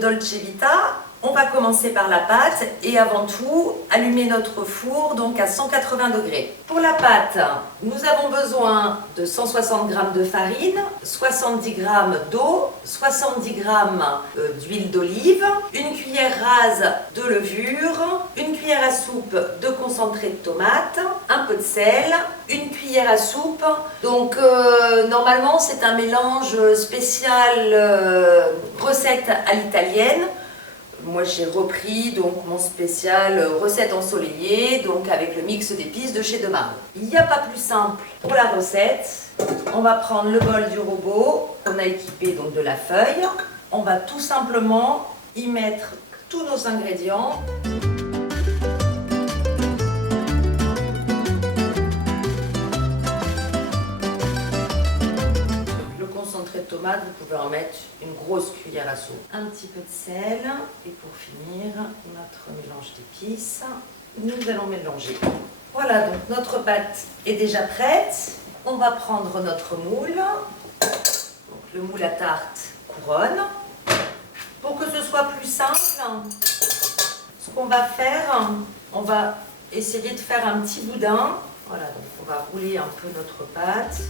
Dolce Vita, on va commencer par la pâte et avant tout allumer notre four donc à 180 degrés. Pour la pâte, nous avons besoin de 160 g de farine, 70 g d'eau, 70 g d'huile d'olive, une cuillère rase de levure, une cuillère à soupe de concentré de tomate, un peu de sel, une cuillère à soupe. Donc normalement c'est un mélange spécial recette à l'italienne. Moi j'ai repris donc mon spécial recette ensoleillée, donc avec le mix d'épices de chez Demare. Il n'y a pas plus simple pour la recette. On va prendre le bol du robot qu'on a équipé donc de la feuille. On va tout simplement y mettre tous nos ingrédients. De tomates, vous pouvez en mettre une grosse cuillère à soupe, un petit peu de sel et pour finir notre mélange d'épices, nous allons mélanger. Voilà, donc notre pâte est déjà prête. On va prendre notre moule, donc le moule à tarte couronne. Pour que ce soit plus simple, ce qu'on va faire, on va essayer de faire un petit boudin. Voilà, donc on va rouler un peu notre pâte.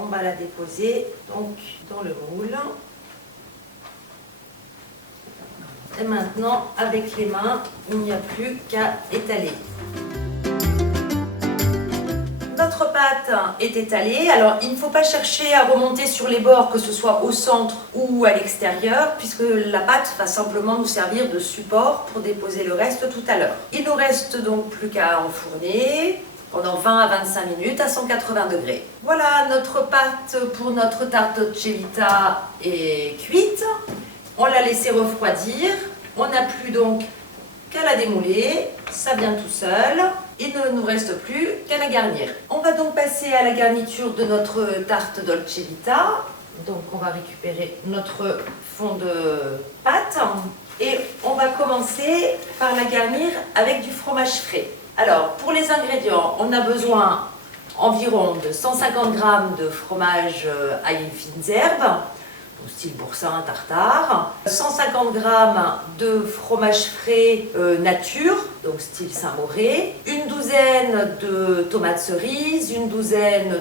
On va la déposer donc dans le moule. Et maintenant, avec les mains, il n'y a plus qu'à étaler. Notre pâte est étalée. Alors, il ne faut pas chercher à remonter sur les bords, que ce soit au centre ou à l'extérieur, puisque la pâte va simplement nous servir de support pour déposer le reste tout à l'heure. Il nous reste donc plus qu'à enfourner pendant 20 à 25 minutes à 180 degrés. Voilà, notre pâte pour notre tarte Dolce Vita est cuite. On l'a laissée refroidir. On n'a plus donc qu'à la démouler. Ça vient tout seul. Il ne nous reste plus qu'à la garnir. On va donc passer à la garniture de notre tarte Dolce Vita. Donc on va récupérer notre fond de pâte. Et on va commencer par la garnir avec du fromage frais. Alors, pour les ingrédients, on a besoin environ de 150 g de fromage à fines herbes, style boursin, tartare, 150 g de fromage frais nature, donc style Saint-Mauré, une douzaine de tomates cerises, une douzaine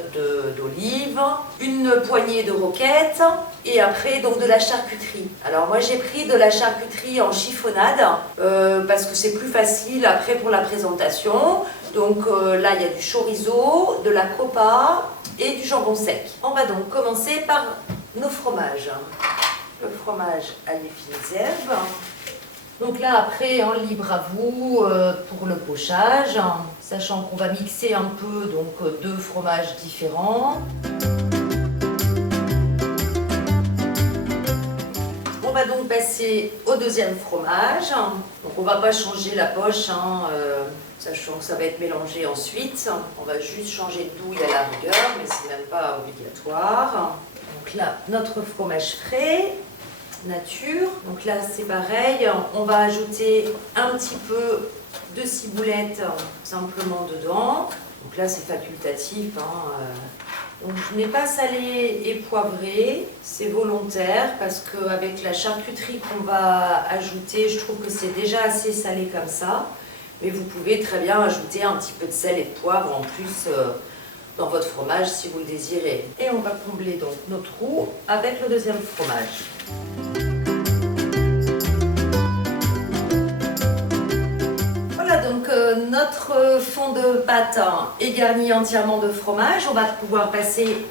d'olives, une poignée de roquettes et après donc de la charcuterie. Alors moi j'ai pris de la charcuterie en chiffonnade parce que c'est plus facile après pour la présentation. Donc là il y a du chorizo, de la copa et du jambon sec. On va donc commencer par nos fromages. Le fromage à fines herbes. Donc là après, libre à vous pour le pochage, sachant qu'on va mixer un peu donc deux fromages différents. On va donc passer au deuxième fromage. Donc on ne va pas changer la poche, sachant que ça va être mélangé ensuite. On va juste changer de douille à la rigueur, mais c'est même pas obligatoire. Donc là, notre fromage frais, nature. Donc là, c'est pareil, on va ajouter un petit peu de ciboulette simplement dedans. Donc là, c'est facultatif. Donc je n'ai pas salé et poivré, c'est volontaire parce qu'avec la charcuterie qu'on va ajouter, je trouve que c'est déjà assez salé comme ça. Mais vous pouvez très bien ajouter un petit peu de sel et de poivre en plus dans votre fromage si vous le désirez. Et on va combler donc nos trous avec le deuxième fromage. Voilà donc notre fond de pâte est garni entièrement de fromage. On va pouvoir passer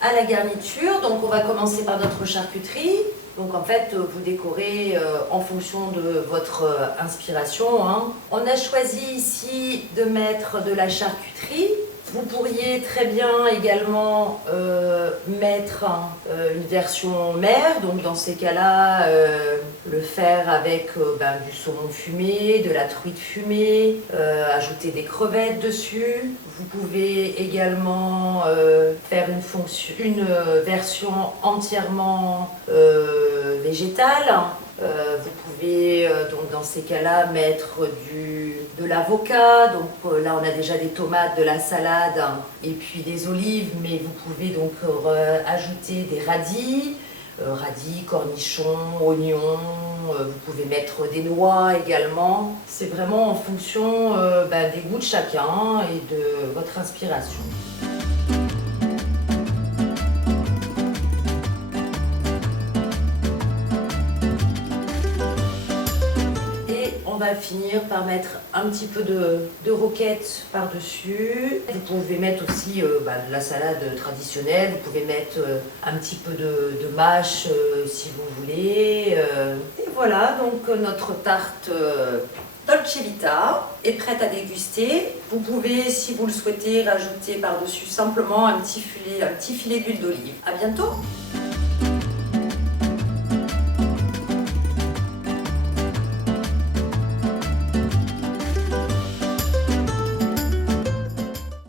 à la garniture. Donc on va commencer par notre charcuterie. Donc en fait, vous décorez en fonction de votre inspiration. On a choisi ici de mettre de la charcuterie. Vous pourriez très bien également mettre une version mère, donc dans ces cas-là, le faire avec du saumon fumé, de la truite fumée, ajouter des crevettes dessus. Vous pouvez également faire une version entièrement végétale. Vous Et donc dans ces cas-là, mettre de l'avocat. Donc là, on a déjà des tomates, de la salade et puis des olives. Mais vous pouvez donc ajouter des radis. Radis, cornichons, oignons, vous pouvez mettre des noix également. C'est vraiment en fonction des goûts de chacun et de votre inspiration. On va finir par mettre un petit peu de roquette par-dessus. Vous pouvez mettre aussi de la salade traditionnelle, vous pouvez mettre un petit peu de mâche si vous voulez. Et voilà, donc notre tarte Dolce Vita est prête à déguster. Vous pouvez, si vous le souhaitez, rajouter par-dessus simplement un petit filet d'huile d'olive. À bientôt!